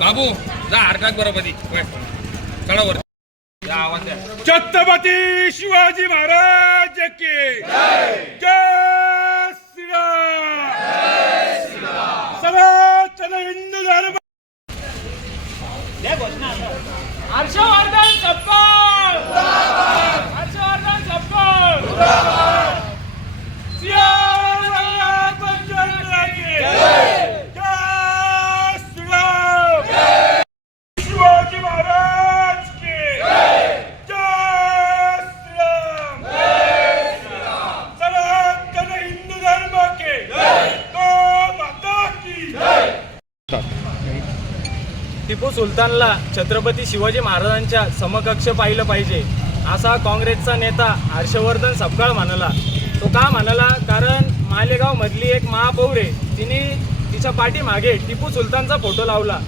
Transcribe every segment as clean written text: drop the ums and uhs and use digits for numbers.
बाबू जा हरकत बरोबर चढा वर छत्रपती शिवाजी महाराज की जय श्रीराम सनातन हिंदू धर्म हर्षवर्धन सपकाळ हर्षवर्धन सपकाळ शिवाजी महाराज की जय श्रीराम सनातन हिंदू धर्म की गौ माता की टिपू सुलतानला छत्रपती शिवाजी महाराजांच्या समकक्ष पाहिलं पाहिजे असा काँग्रेसचा नेता हर्षवर्धन सपकाळ म्हणाला। तो का म्हणाला? कारण मालेगाव मधली एक महापौर आहे, तिने तिच्या पाठीमागे टिपू सुलतानचा फोटो लावला।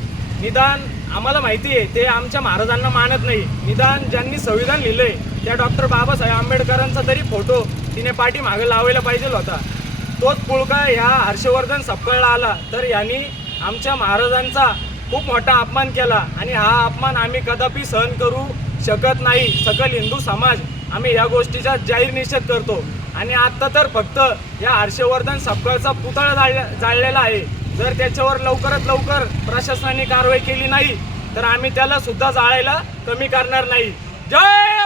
निदान आम्हाला माहिती आहे ते आमच्या महाराजांना मानत नाही, निदान ज्यांनी संविधान लिहिलंय त्या डॉक्टर बाबासाहेब आंबेडकरांचा तरी फोटो तिने पाठीमागे लावायला पाहिजे होता। तोच पुळका ह्या हर्षवर्धन सपकाळला आला तर यांनी आमच्या महाराजांचा खूप मोठा अपमान केला आणि हा अपमान आम्ही कदापि सहन करू शकत नाही। सकल हिंदू समाज आम्ही या गोष्टीचा जाहीर निषेध करतो आणि आता तर फक्त या हर्षवर्धन सपकाळचा पुतळा जाळलेला आहे। जर त्याच्यावर लवकरात लवकर प्रशासनाने कारवाई केली नाही तर आम्ही त्याला सुद्धा जाळायला कमी करणार नाही। जय